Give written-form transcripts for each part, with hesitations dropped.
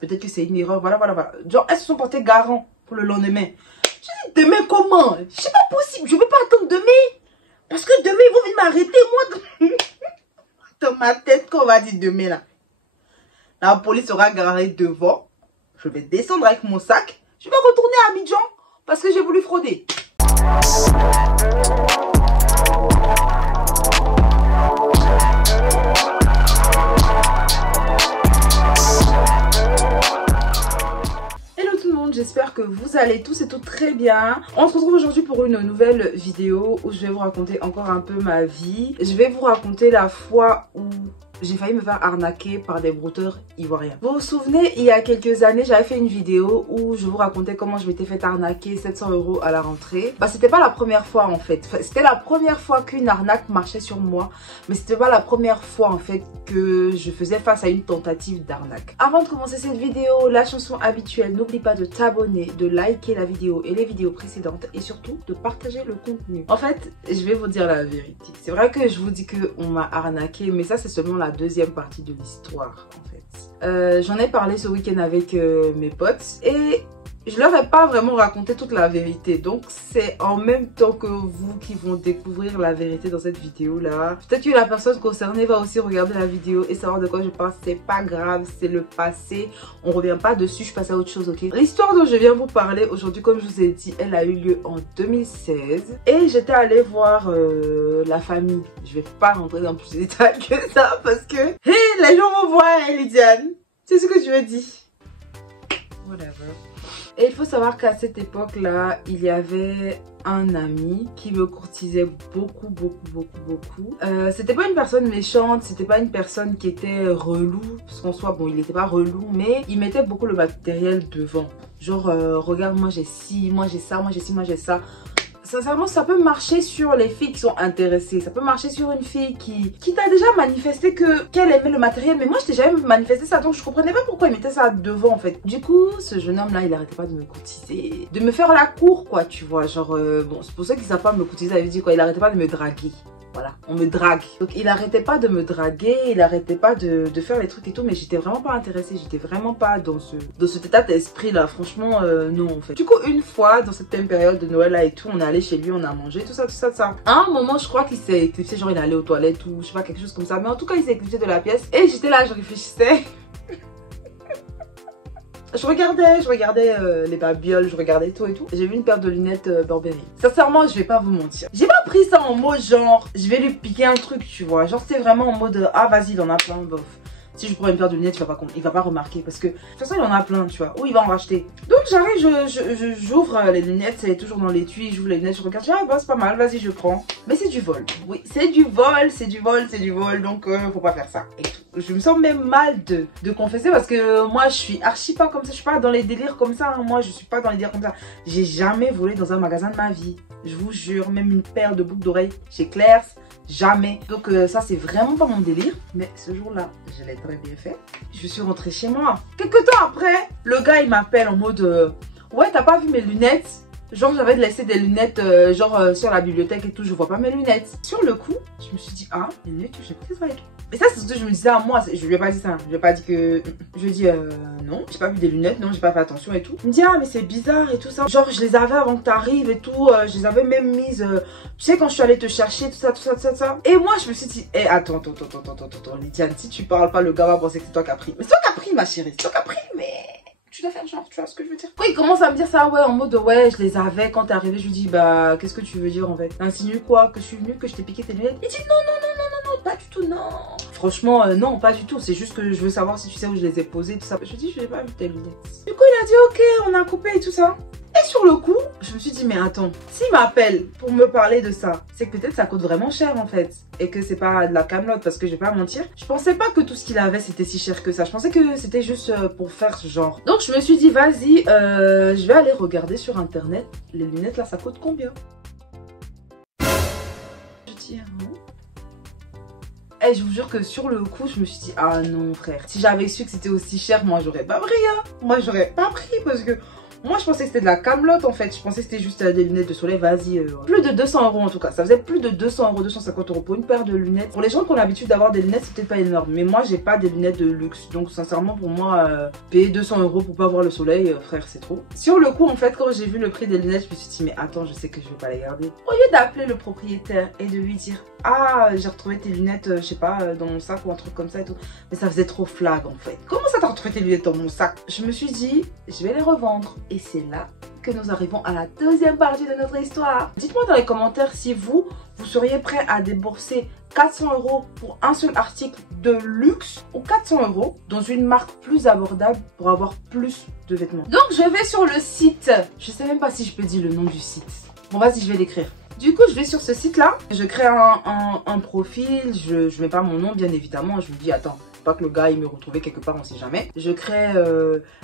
peut-être que c'est une erreur, voilà. Genre, elles se sont portées garant pour le lendemain. Je dis, demain comment? C'est pas possible, je peux pas attendre demain. Parce que demain, ils vont venir m'arrêter, moi. Dans ma tête, quand on va dire demain, là. La police sera garée devant. Je vais descendre avec mon sac. Je vais retourner à Abidjan parce que j'ai voulu frauder. J'espère que vous allez tous et toutes très bien. On se retrouve aujourd'hui pour une nouvelle vidéo où je vais vous raconter encore un peu ma vie. Je vais vous raconter la fois où j'ai failli me faire arnaquer par des brouteurs ivoiriens. Vous vous souvenez, il y a quelques années, j'avais fait une vidéo où je vous racontais comment je m'étais fait arnaquer 700 € à la rentrée. Bah, c'était pas la première fois en fait. C'était la première fois qu'une arnaque marchait sur moi, mais c'était pas la première fois en fait que je faisais face à une tentative d'arnaque. Avant de commencer cette vidéo, la chanson habituelle, n'oublie pas de t'abonner, de liker la vidéo et les vidéos précédentes et surtout de partager le contenu. En fait, je vais vous dire la vérité. C'est vrai que je vous dis qu'on m'a arnaqué, mais ça c'est seulement la deuxième partie de l'histoire en fait. J'en ai parlé ce week-end avec mes potes et je leur ai pas vraiment raconté toute la vérité, donc c'est en même temps que vous qui vont découvrir la vérité dans cette vidéo là. Peut-être que la personne concernée va aussi regarder la vidéo et savoir de quoi je parle. C'est pas grave, c'est le passé, on revient pas dessus, je passe à autre chose, ok. L'histoire dont je viens vous parler aujourd'hui, comme je vous ai dit, elle a eu lieu en 2016 et j'étais allée voir la famille. Je vais pas rentrer dans plus de détails que ça parce que les gens vont voir, Lydiane, c'est ce que je me dis. Whatever. Et il faut savoir qu'à cette époque-là, il y avait un ami qui me courtisait beaucoup. C'était pas une personne méchante, c'était pas une personne qui était relou, parce qu'en soi, bon, il était pas relou, mais il mettait beaucoup le matériel devant. Genre, regarde, moi j'ai ci, moi j'ai ça, moi j'ai ci, moi j'ai ça. Sincèrement, ça peut marcher sur les filles qui sont intéressées. Ça peut marcher sur une fille qui t'a déjà manifesté qu'elle aimait le matériel. Mais moi, je t'ai jamais manifesté ça. Donc, je comprenais pas pourquoi il mettait ça devant, en fait. Du coup, ce jeune homme-là, il arrêtait pas de me courtiser. De me faire la cour, quoi, tu vois. Genre, bon, c'est pour ceux qui savent pas me courtiser, ça veut dire quoi. Il arrêtait pas de me draguer. Voilà, on me drague. Donc il arrêtait pas de me draguer, il arrêtait pas de faire les trucs et tout, mais j'étais vraiment pas intéressée, j'étais vraiment pas dans cet état d'esprit là, franchement non en fait. Du coup une fois, dans cette même période de Noël là et tout, on est allé chez lui, on a mangé, tout ça. À un moment je crois qu'il s'est éclipsé, genre il est allé aux toilettes ou je sais pas, quelque chose comme ça, mais en tout cas il s'est éclipsé de la pièce et j'étais là, je réfléchissais. Je regardais les babioles, je regardais tout et tout. J'ai vu une paire de lunettes Burberry. Sincèrement, je vais pas vous mentir. J'ai pas pris ça en mode genre, je vais lui piquer un truc, tu vois. Genre, c'est vraiment en mode, ah vas-y, il en a plein, bof. Si je prends une paire de lunettes, il va pas remarquer parce que de toute façon, il en a plein, tu vois. Ou il va en racheter. Donc, j'arrive, j'ouvre les lunettes, c'est toujours dans l'étui. J'ouvre les lunettes, je regarde, ah bah c'est pas mal, vas-y, je prends. Mais c'est du vol. Oui, c'est du vol, donc faut pas faire ça. Et tout. Je me sens même mal de confesser parce que moi, je suis archi pas comme ça. Je suis pas dans les délires comme ça. Hein. Moi, je suis pas dans les délires comme ça. J'ai jamais volé dans un magasin de ma vie. Je vous jure, même une paire de boucles d'oreilles chez Claire's. Jamais. Donc ça c'est vraiment pas mon délire. Mais ce jour-là, je l'ai très bien fait. Je suis rentrée chez moi. Quelques temps après, le gars il m'appelle en mode ouais, t'as pas vu mes lunettes? Genre j'avais laissé des lunettes sur la bibliothèque et tout, je vois pas mes lunettes. Sur le coup, je me suis dit ah, les lunettes, j'ai pris ça et tout. Mais ça c'est ce que je me disais à moi, je lui ai pas dit ça. Je lui ai pas dit que... Je lui ai dit non, j'ai pas vu des lunettes, non, j'ai pas fait attention et tout. Il me dit ah mais c'est bizarre et tout ça. Genre je les avais avant que t'arrives et tout, je les avais même mises, tu sais quand je suis allée te chercher, tout ça. Et moi je me suis dit, attends, Lydiane, si tu parles pas, le gars va penser que c'est toi qui as pris. Mais c'est toi qui as pris ma chérie, c'est toi qui as pris, mais... Tu dois faire genre, tu vois ce que je veux dire? Oui, il commence à me dire ça, ouais, en mode, ouais, je les avais quand t'es arrivé. Je lui dis, bah, qu'est-ce que tu veux dire en fait? T'insinues quoi? Que je suis venue, que je t'ai piqué tes lunettes? Il dit, non, pas du tout, non. Franchement, non, pas du tout. C'est juste que je veux savoir si tu sais où je les ai posées, tout ça. Je lui dis, je n'ai pas vu tes lunettes. Du coup, il a dit, ok, on a coupé et tout ça. Et sur le coup, je me suis dit, mais attends, s'il m'appelle pour me parler de ça, c'est que peut-être ça coûte vraiment cher en fait. Et que c'est pas de la camelote, parce que je vais pas mentir. Je pensais pas que tout ce qu'il avait c'était si cher que ça. Je pensais que c'était juste pour faire ce genre. Donc je me suis dit, vas-y, je vais aller regarder sur internet. Les lunettes là, ça coûte combien? Je dis, et je vous jure que sur le coup, je me suis dit, ah non frère, si j'avais su que c'était aussi cher, moi j'aurais pas pris, hein. Moi j'aurais pas pris parce que... Moi je pensais que c'était de la camelote en fait. Je pensais que c'était juste des lunettes de soleil. Vas-y. Plus de 200 € en tout cas. Ça faisait plus de 200 €, 250 € pour une paire de lunettes. Pour les gens qui ont l'habitude d'avoir des lunettes, c'est peut-être pas énorme. Mais moi j'ai pas des lunettes de luxe. Donc sincèrement pour moi, payer 200 € pour pas voir le soleil, frère, c'est trop. Sur le coup en fait, quand j'ai vu le prix des lunettes, je me suis dit mais attends, je sais que je vais pas les garder. Au lieu d'appeler le propriétaire et de lui dire ah j'ai retrouvé tes lunettes, je sais pas, dans mon sac ou un truc comme ça et tout. Mais ça faisait trop flag en fait. Comment ça t'as retrouvé tes lunettes dans mon sac? Je me suis dit je vais les revendre. Et c'est là que nous arrivons à la deuxième partie de notre histoire. Dites-moi dans les commentaires si vous seriez prêt à débourser 400 € pour un seul article de luxe ou 400 € dans une marque plus abordable pour avoir plus de vêtements. Donc je vais sur le site. Je sais même pas si je peux dire le nom du site. Bon vas-y, je vais l'écrire. Du coup, je vais sur ce site-là, je crée un profil, je mets pas mon nom bien évidemment, je me dis attends, pas que le gars il me retrouvait quelque part, on sait jamais. Je crée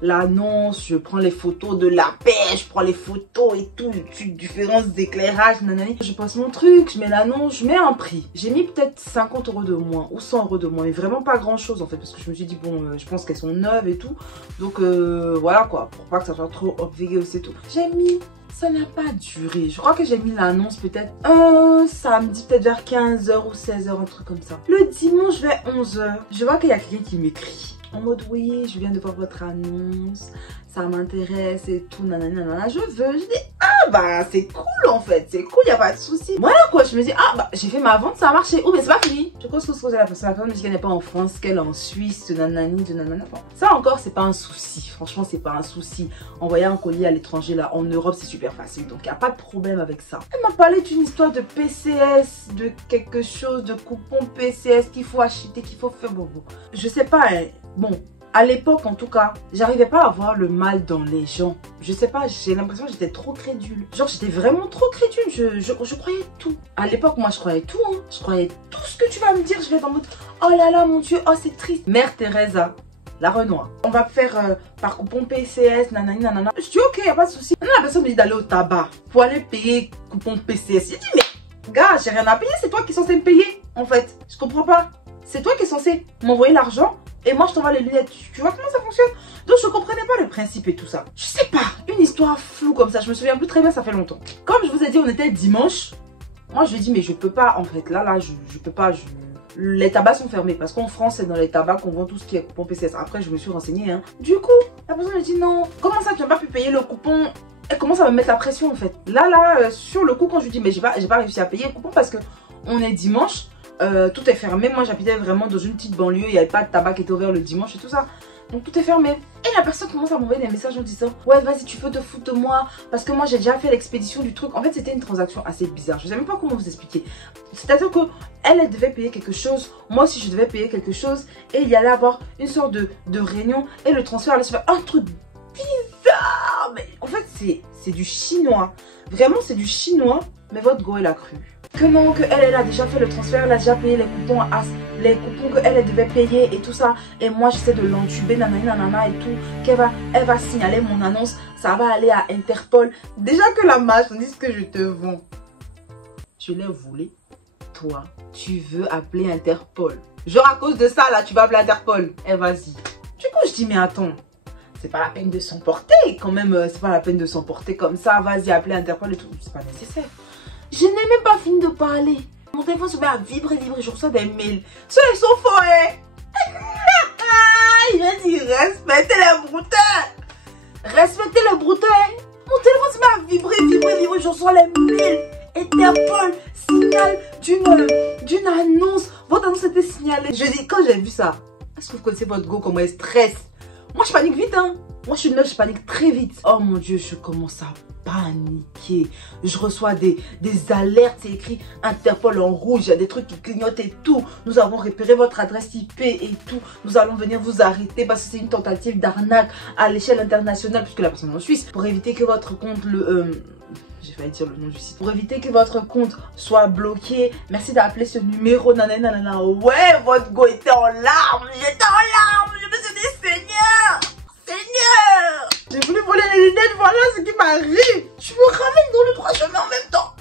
l'annonce, je prends les photos de la pêche, je prends les photos et tout, différences d'éclairage, nanani. Je poste mon truc, je mets l'annonce, je mets un prix. J'ai mis peut-être 50 € de moins ou 100 € de moins, mais vraiment pas grand chose en fait, parce que je me suis dit bon, je pense qu'elles sont neuves et tout. Donc voilà quoi, pour pas que ça soit trop obvious et tout. J'ai mis... Ça n'a pas duré. Je crois que j'ai mis l'annonce peut-être un samedi, peut-être vers 15 h ou 16 h, un truc comme ça. Le dimanche vers 11 h, je vois qu'il y a quelqu'un qui m'écrit. En mode oui, je viens de voir votre annonce, ça m'intéresse et tout, nanana, nanana, je veux. Je dis ah bah c'est cool en fait, c'est cool, y a pas de souci. Voilà quoi, je me dis ah bah j'ai fait ma vente, ça a marché. Oh mais c'est pas fini. Je pense que la personne me dit qu'elle n'est pas en France, qu'elle est en Suisse, nanani, nanana. Enfin, ça encore c'est pas un souci, franchement c'est pas un souci. Envoyer un colis à l'étranger là, en Europe c'est super facile, donc y a pas de problème avec ça. Elle m'a parlé d'une histoire de PCS, de quelque chose, de coupon PCS qu'il faut acheter, qu'il faut faire bon. Je sais pas hein. Bon, à l'époque en tout cas, j'arrivais pas à voir le mal dans les gens. Je sais pas, j'ai l'impression que j'étais trop crédule. Genre j'étais vraiment trop crédule, je croyais tout. À l'époque moi je croyais tout hein. Je croyais tout ce que tu vas me dire, je vais être en mode oh là là mon dieu, oh c'est triste. Mère Teresa, la Renoir. On va faire par coupon PCS, nanani nanana. Je dis ok, y a pas de souci. Maintenant la personne me dit d'aller au tabac pour aller payer coupon PCS. J'ai dit mais gars, j'ai rien à payer, c'est toi qui es censé me payer en fait. Je comprends pas. C'est toi qui es censé m'envoyer l'argent. Et moi je t'envoie les lunettes, tu vois comment ça fonctionne? Donc je comprenais pas le principe et tout ça. Je sais pas, une histoire floue comme ça, je me souviens plus très bien, ça fait longtemps. Comme je vous ai dit, on était dimanche. Moi je lui ai dit mais je peux pas en fait, là je peux pas, les tabacs sont fermés parce qu'en France c'est dans les tabacs qu'on vend tout ce qui est coupon PCS. Après je me suis renseignée hein. Du coup la personne me dit non, comment ça tu n'as pas pu payer le coupon? Elle commence à me mettre la pression en fait. Là sur le coup quand je lui dis mais j'ai pas réussi à payer le coupon parce que on est dimanche. Tout est fermé, moi j'habitais vraiment dans une petite banlieue, il n'y avait pas de tabac qui était ouvert le dimanche et tout ça. Donc tout est fermé. Et la personne commence à m'envoyer des messages en disant ouais vas-y tu peux te foutre de moi parce que moi j'ai déjà fait l'expédition du truc. En fait c'était une transaction assez bizarre, je sais même pas comment vous expliquer. C'est-à-dire que elle devait payer quelque chose, moi aussi je devais payer quelque chose. Et il y allait avoir une sorte de réunion et le transfert allait se faire un truc bizarre. Mais en fait c'est du chinois, vraiment c'est du chinois. Mais votre go elle a cru que non, que elle a déjà fait le transfert, elle a déjà payé les coupons qu'elle devait payer et tout ça. Et moi j'essaie de l'entuber, nanana, nanana et tout, elle va signaler mon annonce, ça va aller à Interpol. Déjà que la marchandise que je te vends, je l'ai volée. Toi, tu veux appeler Interpol. Genre à cause de ça là, tu vas appeler Interpol. Eh vas-y. Du coup je dis mais attends, c'est pas la peine de s'emporter quand même, c'est pas la peine de s'emporter comme ça, vas-y appeler Interpol et tout, c'est pas nécessaire. Je n'ai même pas fini de parler. Mon téléphone se met à vibrer, je reçois des mails. Ceux-là, ils sont faux, hein. Il a dit respectez les brouteurs. Respectez les brouteurs, hein. Mon téléphone se met à vibrer, je reçois les mails. Interpol, signal d'une annonce. Votre annonce était signalée. Je dis, quand j'ai vu ça, est-ce que vous connaissez votre go, comment elle stresse? Moi, je panique vite, hein. Moi, je suis une meuf, je panique très vite. Oh mon Dieu, je commence à paniquer. Je reçois des alertes, c'est écrit Interpol en rouge, il y a des trucs qui clignotent et tout. Nous avons repéré votre adresse IP et tout. Nous allons venir vous arrêter parce que c'est une tentative d'arnaque à l'échelle internationale puisque la personne est en Suisse. Pour éviter que votre compte, j'ai failli dire le nom du site. Pour éviter que votre compte soit bloqué, merci d'appeler ce numéro, nanana, nanana. Ouais, votre go était en larmes, j'étais en larmes, je me suis dit Seigneur, Seigneur. J'ai voulu voler les lunettes, voilà ce qui m'arrive. Je me ramène dans le droit chemin en même temps.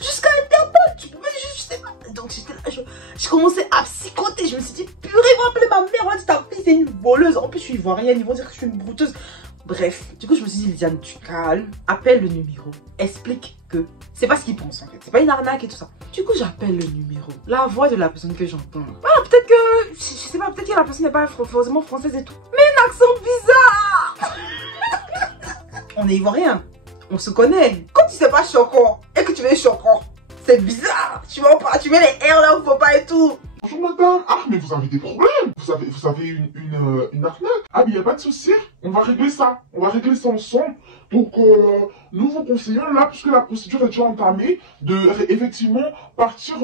Jusqu'à Interpol, tu pouvais juste, je sais pas. Donc j'étais là, je commençais à psychoter. Je me suis dit, purée, ils vont appeler ma mère, on va dire ta fille c'est une voleuse. En plus, ils voient rien, ils vont dire que je suis une brouteuse. Bref, du coup je me suis dit, Lydiane, tu calmes, appelle le numéro, explique que c'est pas ce qu'ils pensent en fait, c'est pas une arnaque et tout ça. Du coup j'appelle le numéro, la voix de la personne que j'entends. Voilà, peut-être que, je sais pas, peut-être que la personne n'est pas forcément française et tout, mais un accent bizarre. On est ivoirien, on se connaît. Quand tu sais pas choquant et que tu veux choquant, c'est bizarre. Tu vois pas, tu mets les R là où faut pas et tout. Bonjour madame. Ah mais vous avez des problèmes. Vous avez une arnaque. Ah mais il n'y a pas de souci. On va régler ça. On va régler ça ensemble. Donc nous vous conseillons là, puisque la procédure est déjà entamée, de effectivement partir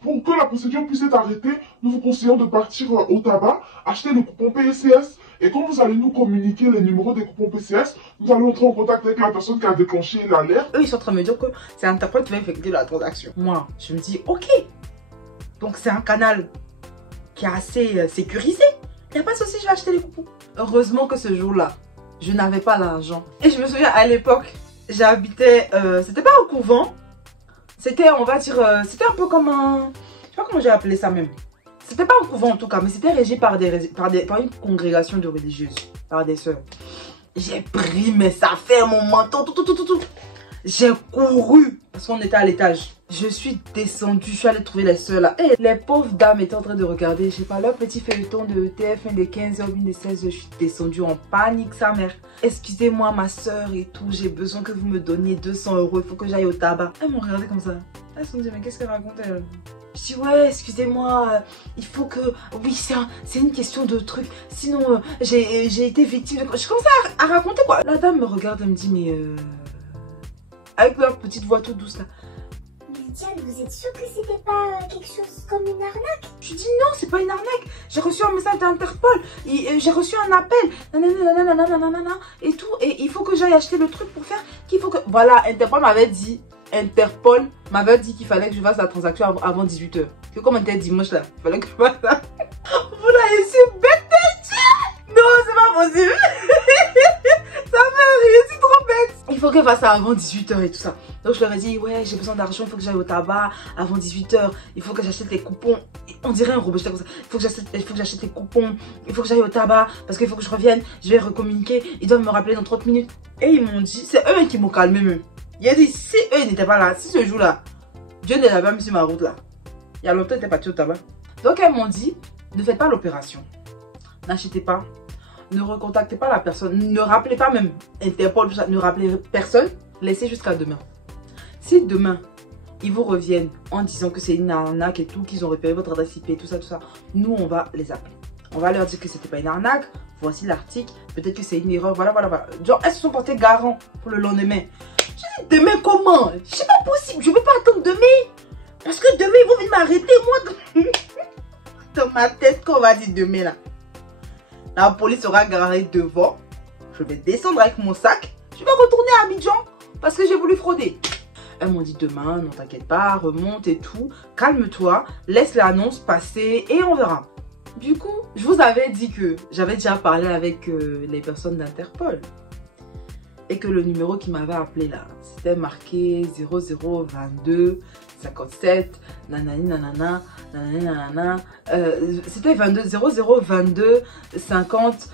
pour que la procédure puisse être arrêtée. Nous vous conseillons de partir au tabac, acheter le coupon PCS. Et quand vous allez nous communiquer les numéros des coupons PCS, nous allons entrer en contact avec la personne qui a déclenché l'alerte. Eux, ils sont en train de me dire que c'est Interpol qui va effectuer la transaction. Moi, je me dis, ok. Donc, c'est un canal qui est assez sécurisé. Il n'y a pas de souci, je vais acheter les coupons. Heureusement que ce jour-là, je n'avais pas l'argent. Et je me souviens, à l'époque, j'habitais, c'était pas un couvent. C'était, on va dire, c'était un peu comme un... Je sais pas comment j'ai appelé ça même. C'était pas un couvent en tout cas, mais c'était régi par une congrégation de religieuses, par des sœurs. J'ai pris mes affaires, mon manteau, tout. J'ai couru parce qu'on était à l'étage. Je suis descendue, je suis allée trouver les sœurs là. Et les pauvres dames étaient en train de regarder, je sais pas, leur petit feuilleton de TF1 des 15h, une des 16h. Je suis descendue en panique, sa mère. Excusez-moi ma soeur et tout, j'ai besoin que vous me donniez 200 €, il faut que j'aille au tabac. Elles m'ont regardé comme ça. Elles se sont dit, mais qu'est-ce qu'elle raconte elle? Je dis, ouais, excusez-moi, il faut que... Oui, c'est une question de truc. Sinon, j'ai été victime de... Je commence à raconter quoi. La dame me regarde, elle me dit, mais... Avec leur petite voix toute douce là. Lydiane, vous êtes sûre que c'était pas quelque chose comme une arnaque? Je dis non, c'est pas une arnaque. J'ai reçu un message d'Interpol. J'ai reçu un appel. Nanana, et tout. Et il faut que j'aille acheter le truc pour faire... Qu'il faut que... Voilà, Interpol m'avait dit... Interpol m'avait dit qu'il fallait que je fasse la transaction avant 18 h. Que comme on était dimanche là, il fallait que je fasse ça. Voilà, je suis bête. Non, c'est pas possible. Ça fait rire, c'est trop bête. Il faut que je fasse ça avant 18 h et tout ça. Donc je leur ai dit, ouais, j'ai besoin d'argent, il faut que j'aille au tabac avant 18 h. Il faut que j'achète des coupons. On dirait un robot, comme ça. Il faut que j'achète des coupons. Il faut que j'aille au tabac parce qu'il faut que je revienne. Je vais recommuniquer. Ils doivent me rappeler dans 30 minutes. Et ils m'ont dit, c'est eux qui m'ont calmé même. Il a dit, si eux n'étaient pas là, si ce jour-là, Dieu n'était pas mis sur ma route là. Il y a longtemps, ils étaient partis au tabac. Donc elles m'ont dit, ne faites pas l'opération. N'achetez pas. Ne recontactez pas la personne. Ne rappelez pas même Interpol, tout ça. Ne rappelez personne. Laissez jusqu'à demain. Si demain, ils vous reviennent en disant que c'est une arnaque et tout, qu'ils ont repéré votre adresse IP, tout ça, nous, on va les appeler. On va leur dire que c'était pas une arnaque. Voici l'article. Peut-être que c'est une erreur. Voilà. Genre, elles se sont portées garant pour le lendemain. Je dis, demain comment? C'est pas possible, je peux pas attendre demain. Parce que demain, ils vont venir m'arrêter, moi. Dans ma tête, quand on va dire demain, là. La police sera garée devant. Je vais descendre avec mon sac. Je vais retourner à Abidjan parce que j'ai voulu frauder. Elles m'ont dit demain, non t'inquiète pas, remonte et tout. Calme-toi, laisse l'annonce passer et on verra. Du coup, je vous avais dit que j'avais déjà parlé avec les personnes d'Interpol. Et que le numéro qui m'avait appelé là, c'était marqué 0022 57 nanana. C'était 0022 50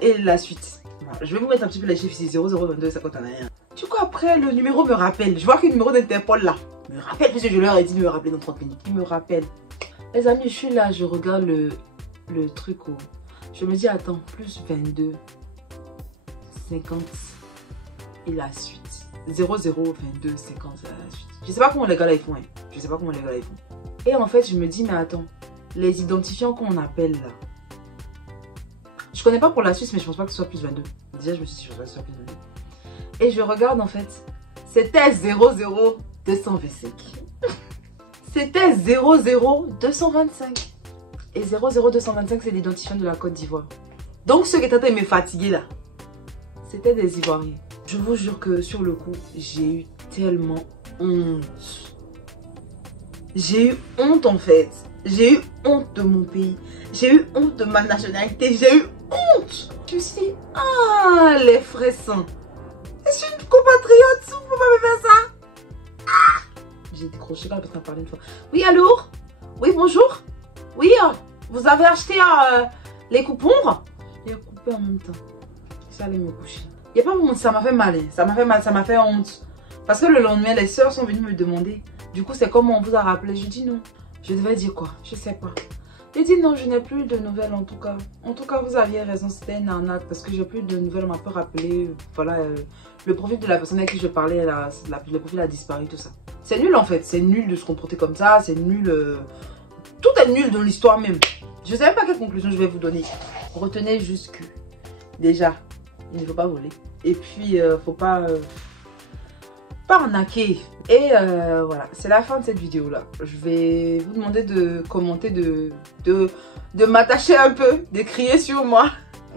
et la suite. Voilà, je vais vous mettre un petit peu les chiffres ici, 0022 50 nanana. Du coup après le numéro me rappelle, je vois que le numéro d'Interpol là me rappelle parce que je leur ai dit de me rappeler dans 30 minutes. Il me rappelle. Les amis, je suis là, je regarde le truc où je me dis attends, plus 22 50 et la suite. 0022 50 et la suite. Je sais pas comment les gars là ils font. Hein. Je sais pas comment les gars là ils font. Et en fait, je me dis, mais attends, les identifiants qu'on appelle là. Je connais pas pour la Suisse, mais je pense pas que ce soit plus 22. Déjà, je me suis dit, je pense pas que ce soit plus 22. Et je regarde en fait, c'était 00225. C'était 00225. Et 00225, c'est l'identifiant de la Côte d'Ivoire. Donc, ceux qui étaient en train de me fatiguer là, c'était des Ivoiriens. Je vous jure que sur le coup, j'ai eu tellement honte. J'ai eu honte en fait. J'ai eu honte de mon pays. J'ai eu honte de ma nationalité. J'ai eu honte. Je me suis dit, ah, les frais saints. Je suis une compatriote, faut pas me faire ça. Ah. J'ai décroché quand la personne a parlé une fois. Oui, allô? Oui, bonjour. Oui, vous avez acheté les coupons? J'ai coupé en même temps. Ça allait me coucher. Il n'y a pas moment, ça m'a fait mal, hein. Ça m'a fait mal, ça m'a fait honte. Parce que le lendemain, les soeurs sont venues me demander. Du coup, c'est comme on vous a rappelé. Je dis non. Je devais dire quoi? Je sais pas. J'ai dit non, je n'ai plus de nouvelles en tout cas. En tout cas, vous aviez raison, c'était une arnaque parce que j'ai plus de nouvelles. On m'a pas rappelé. Voilà, le profil de la personne avec qui je parlais, le profil a disparu, tout ça. C'est nul en fait. C'est nul de se comporter comme ça. C'est nul. Tout est nul dans l'histoire même. Je ne sais même pas quelle conclusion je vais vous donner. Retenez juste que déjà, il ne faut pas voler. Et puis, faut pas arnaquer. Et voilà, c'est la fin de cette vidéo là. Je vais vous demander de commenter, de m'attacher un peu, de crier sur moi.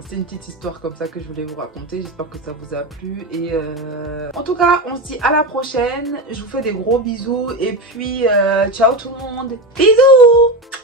C'est une petite histoire comme ça que je voulais vous raconter. J'espère que ça vous a plu. Et en tout cas, on se dit à la prochaine. Je vous fais des gros bisous. Et puis, ciao tout le monde. Bisous!